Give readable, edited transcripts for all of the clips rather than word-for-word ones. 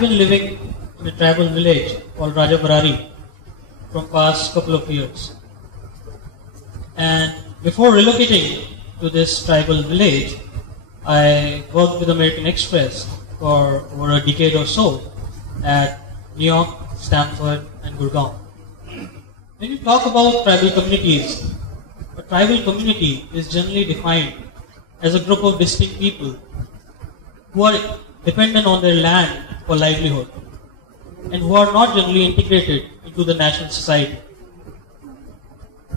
I've been living in a tribal village called Rajabarari from past couple of years. And before relocating to this tribal village, I worked with American Express for over a decade or so at New York, Stanford, and Gurgaon. When you talk about tribal communities, a tribal community is generally defined as a group of distinct people who are dependent on their land for livelihood and who are not generally integrated into the national society.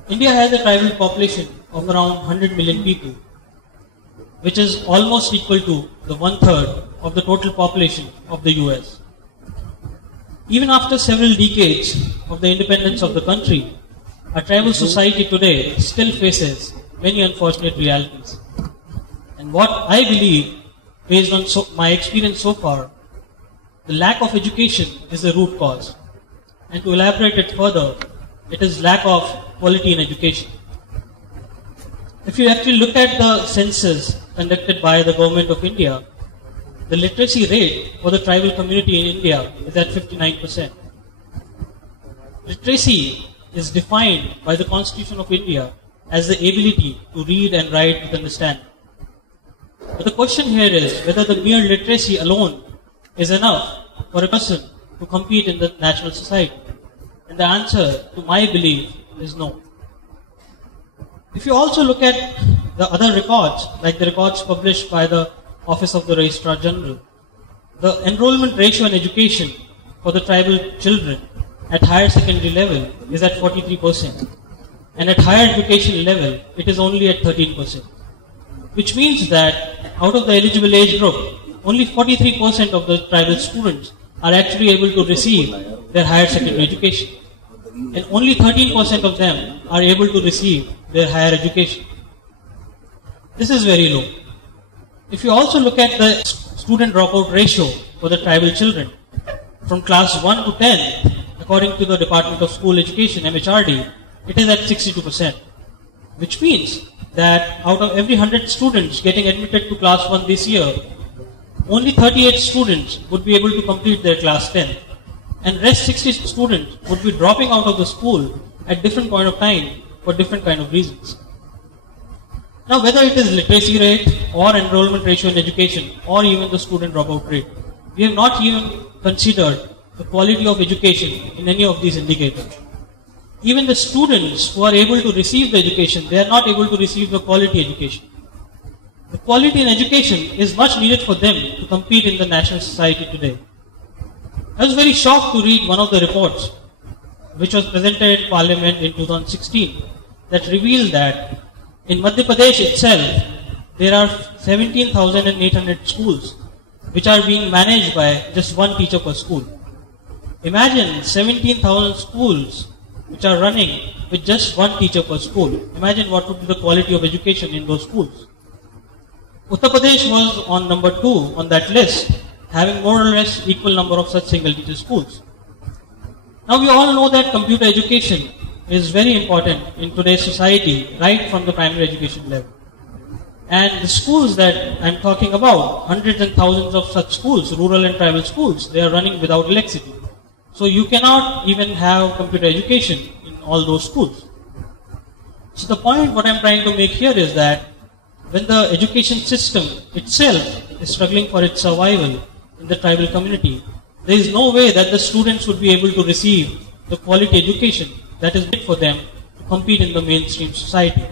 India has a tribal population of around 100 million people, which is almost equal to the 1/3 of the total population of the US. Even after several decades of the independence of the country, our tribal society today still faces many unfortunate realities. And what I believe, based on my experience so far, the lack of education is the root cause. And to elaborate it further, it is lack of quality in education. If you actually look at the census conducted by the government of India, the literacy rate for the tribal community in India is at 59%. Literacy is defined by the Constitution of India as the ability to read and write with understanding. But the question here is whether the mere literacy alone is enough for a person to compete in the national society. And the answer, to my belief, is no. If you also look at the other records, like the records published by the Office of the Registrar General, the enrollment ratio in education for the tribal children at higher secondary level is at 43%. And at higher education level, it is only at 13%. Which means that out of the eligible age group, only 43% of the tribal students are actually able to receive their higher secondary education. And only 13% of them are able to receive their higher education. This is very low. If you also look at the student dropout ratio for the tribal children, from class 1 to 10, according to the Department of School Education, MHRD, it is at 62%. Which means that out of every 100 students getting admitted to class 1 this year, only 38 students would be able to complete their class 10. And rest 60 students would be dropping out of the school at different point of time for different kind of reasons. Now, whether it is literacy rate or enrollment ratio in education or even the student dropout rate, we have not even considered the quality of education in any of these indicators. Even the students who are able to receive the education, they are not able to receive the quality education. The quality in education is much needed for them to compete in the national society today. I was very shocked to read one of the reports which was presented in Parliament in 2016 that revealed that in Madhya Pradesh itself there are 17,800 schools which are being managed by just one teacher per school. Imagine 17,000 schools which are running with just one teacher per school. Imagine what would be the quality of education in those schools. Uttar Pradesh was on number 2 on that list, having more or less equal number of such single teacher schools. Now we all know that computer education is very important in today's society, right from the primary education level. And the schools that I'm talking about, hundreds and thousands of such schools, rural and tribal schools, they are running without electricity. So you cannot even have computer education in all those schools. So the point what I'm trying to make here is that when the education system itself is struggling for its survival in the tribal community, there is no way that the students would be able to receive the quality education that is meant for them to compete in the mainstream society.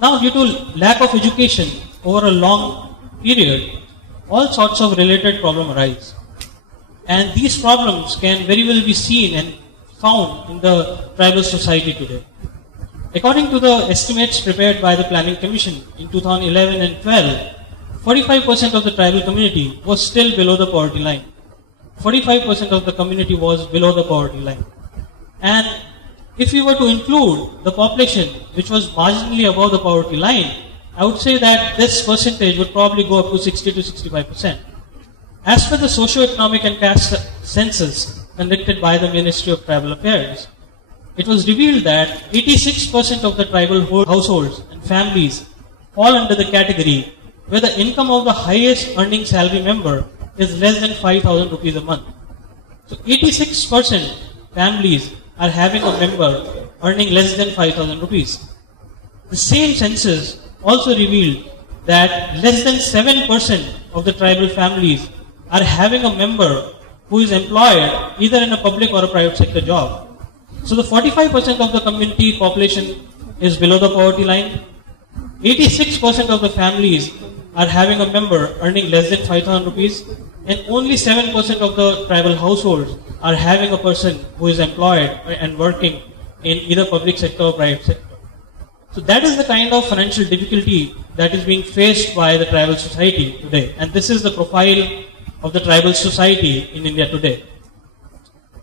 Now, due to lack of education over a long period, all sorts of related problems arise. And these problems can very well be seen and found in the tribal society today. According to the estimates prepared by the Planning Commission in 2011 and 12, 45% of the tribal community was still below the poverty line. 45% of the community was below the poverty line. And if we were to include the population which was marginally above the poverty line, I would say that this percentage would probably go up to 60 to 65%. As per the Socioeconomic and Caste Census conducted by the Ministry of Tribal Affairs, it was revealed that 86% of the tribal households and families fall under the category where the income of the highest earning salary member is less than 5,000 rupees a month. So 86% families are having a member earning less than 5,000 rupees. The same census also revealed that less than 7% of the tribal families are having a member who is employed either in a public or a private sector job. So the 45% of the community population is below the poverty line. 86% of the families are having a member earning less than 5,000 rupees, and only 7% of the tribal households are having a person who is employed and working in either public sector or private sector. So that is the kind of financial difficulty that is being faced by the tribal society today. And this is the profile of the tribal society in India today.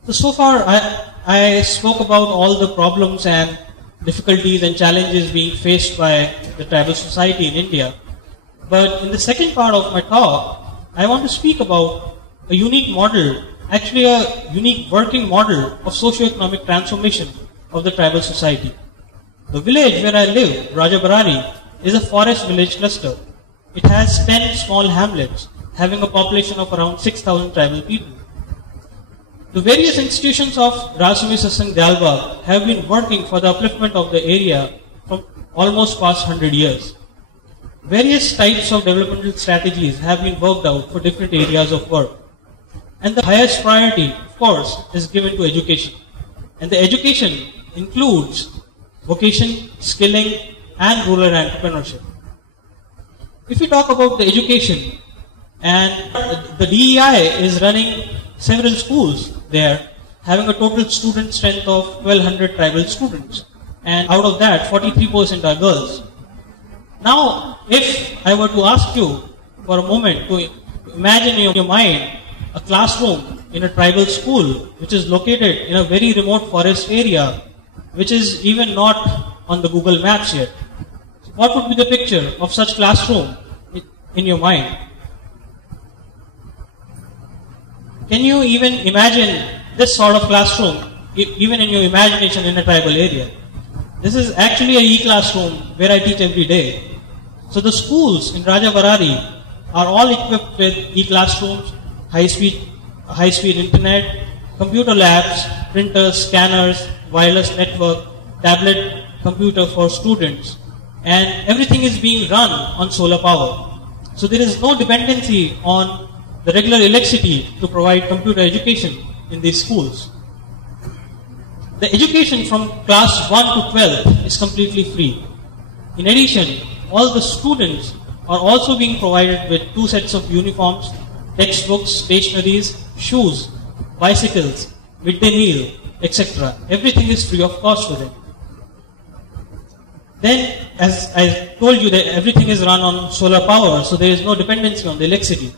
So far I spoke about all the problems and difficulties and challenges being faced by the tribal society in India. But in the second part of my talk, I want to speak about a unique model, actually a unique working model of socioeconomic transformation of the tribal society. The village where I live, Rajabarari, is a forest village cluster. It has 10 small hamlets, having a population of around 6,000 tribal people. The various institutions of Sumir Satsang Dalbagh have been working for the upliftment of the area from almost past 100 years. Various types of developmental strategies have been worked out for different areas of work. And the highest priority, of course, is given to education. And the education includes vocation, skilling, and rural entrepreneurship. If we talk about the education, and the DEI is running several schools there, having a total student strength of 1,200 tribal students, and out of that 43% are girls. Now, if I were to ask you for a moment to imagine in your mind a classroom in a tribal school which is located in a very remote forest area, which is even not on the Google Maps yet, what would be the picture of such classroom in your mind? Can you even imagine this sort of classroom, even in your imagination in a tribal area? This is actually a e-classroom where I teach every day. So the schools in Rajabarari are all equipped with e-classrooms, high-speed internet, computer labs, printers, scanners, wireless network, tablet computer for students, and everything is being run on solar power. So there is no dependency on the regular electricity to provide computer education in these schools. The education from class 1 to 12 is completely free. In addition, all the students are also being provided with 2 sets of uniforms, textbooks, stationeries, shoes, bicycles, midday meal, etc. Everything is free of cost for them. Then, as I told you, that everything is run on solar power, so there is no dependency on the electricity.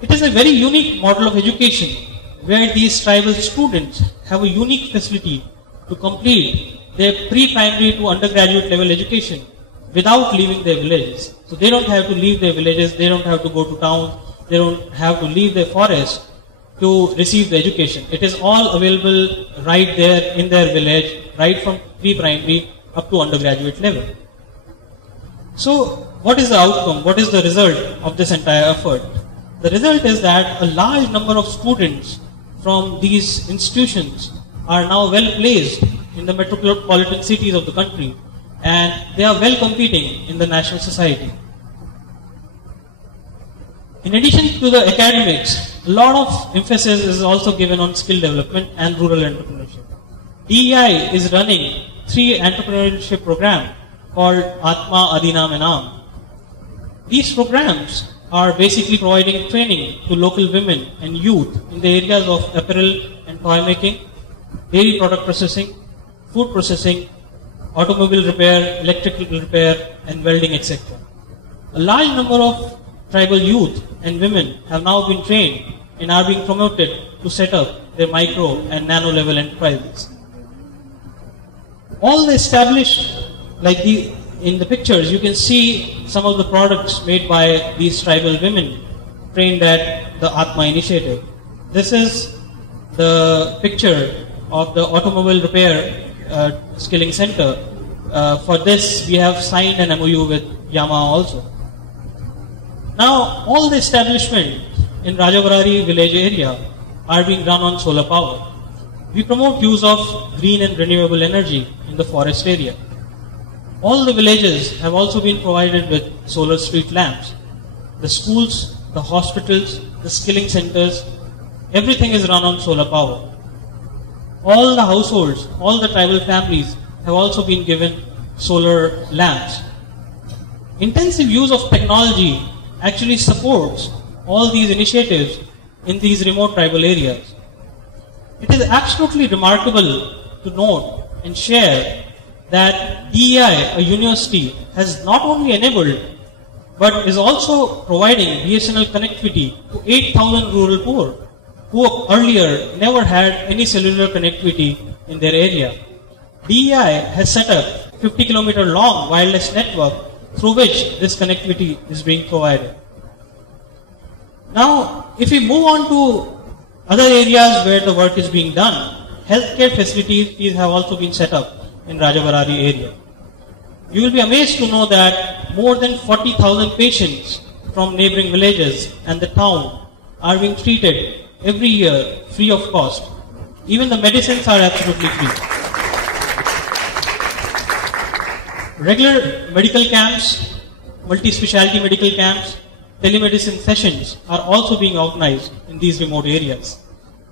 It is a very unique model of education where these tribal students have a unique facility to complete their pre-primary to undergraduate level education without leaving their villages. So they don't have to leave their villages, they don't have to go to town, they don't have to leave their forest to receive the education. It is all available right there in their village, right from pre-primary up to undergraduate level. So what is the outcome? What is the result of this entire effort? The result is that a large number of students from these institutions are now well placed in the metropolitan cities of the country, and they are well competing in the national society. In addition to the academics, a lot of emphasis is also given on skill development and rural entrepreneurship. DEI is running 3 entrepreneurship programs called Atma, Adinam and Am. These programs are basically providing training to local women and youth in the areas of apparel and toy making, dairy product processing, food processing, automobile repair, electrical repair, and welding, etc. A large number of tribal youth and women have now been trained and are being promoted to set up their micro and nano level enterprises. All the established, in the pictures, you can see some of the products made by these tribal women trained at the Atma initiative. This is the picture of the automobile repair skilling center. For this, we have signed an MOU with Yamaha also. Now, all the establishment in Rajavarari village area are being run on solar power. We promote use of green and renewable energy in the forest area. All the villages have also been provided with solar street lamps. The schools, the hospitals, the skilling centers, everything is run on solar power. All the households, all the tribal families have also been given solar lamps. Intensive use of technology actually supports all these initiatives in these remote tribal areas. It is absolutely remarkable to note and share that DEI, a university, has not only enabled but is also providing BSNL connectivity to 8,000 rural poor who earlier never had any cellular connectivity in their area. DEI has set up 50-kilometer long wireless network through which this connectivity is being provided. Now, if we move on to other areas where the work is being done, healthcare facilities have also been set up in Rajavarari area. You will be amazed to know that more than 40,000 patients from neighboring villages and the town are being treated every year free of cost. Even the medicines are absolutely free. Regular medical camps, multi-specialty medical camps, telemedicine sessions are also being organized in these remote areas.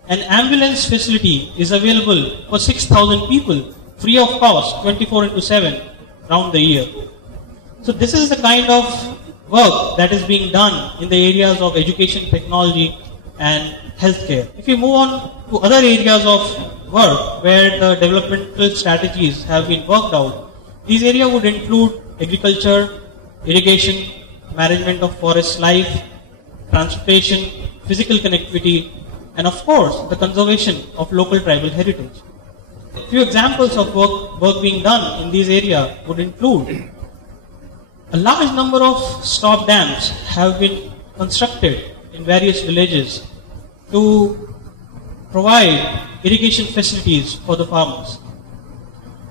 An ambulance facility is available for 6,000 people free of cost 24/7 round the year. So this is the kind of work that is being done in the areas of education, technology and healthcare. If we move on to other areas of work where the developmental strategies have been worked out, these areas would include agriculture, irrigation, management of forest life, transportation, physical connectivity, and of course the conservation of local tribal heritage. A few examples of work being done in these areas would include a large number of stop dams have been constructed in various villages to provide irrigation facilities for the farmers.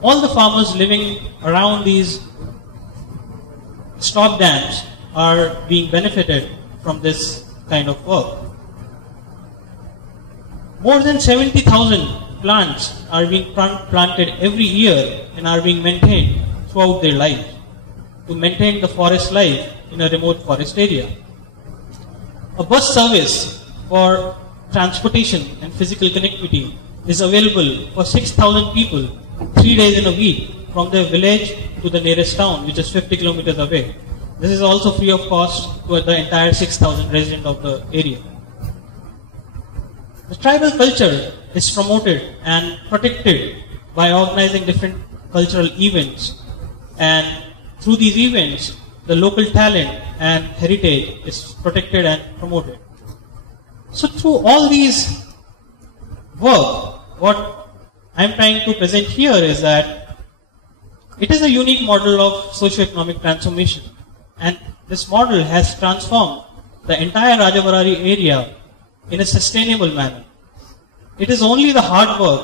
All the farmers living around these stop dams are being benefited from this kind of work. More than 70,000 plants are being planted every year and are being maintained throughout their life to maintain the forest life in a remote forest area. A bus service for transportation and physical connectivity is available for 6,000 people 3 days in a week from their village to the nearest town, which is 50 kilometers away. This is also free of cost to the entire 6,000 residents of the area. The tribal culture is promoted and protected by organizing different cultural events, and through these events, the local talent and heritage is protected and promoted. So through all these work, what I'm trying to present here is that it is a unique model of socioeconomic transformation, and this model has transformed the entire Rajavarari area in a sustainable manner. It is only the hard work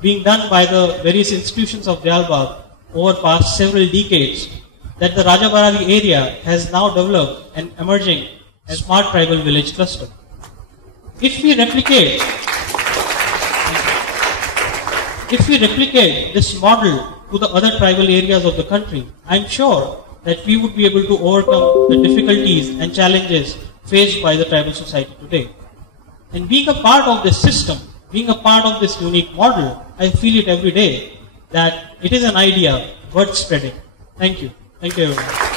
being done by the various institutions of Jalbagh over past several decades that the Rajavarari area has now developed and emerging as a smart tribal village cluster. If we replicate this model to the other tribal areas of the country, I'm sure that we would be able to overcome the difficulties and challenges faced by the tribal society today. And being a part of this system, being a part of this unique model, I feel it every day that it is an idea worth spreading. Thank you. Thank you everyone.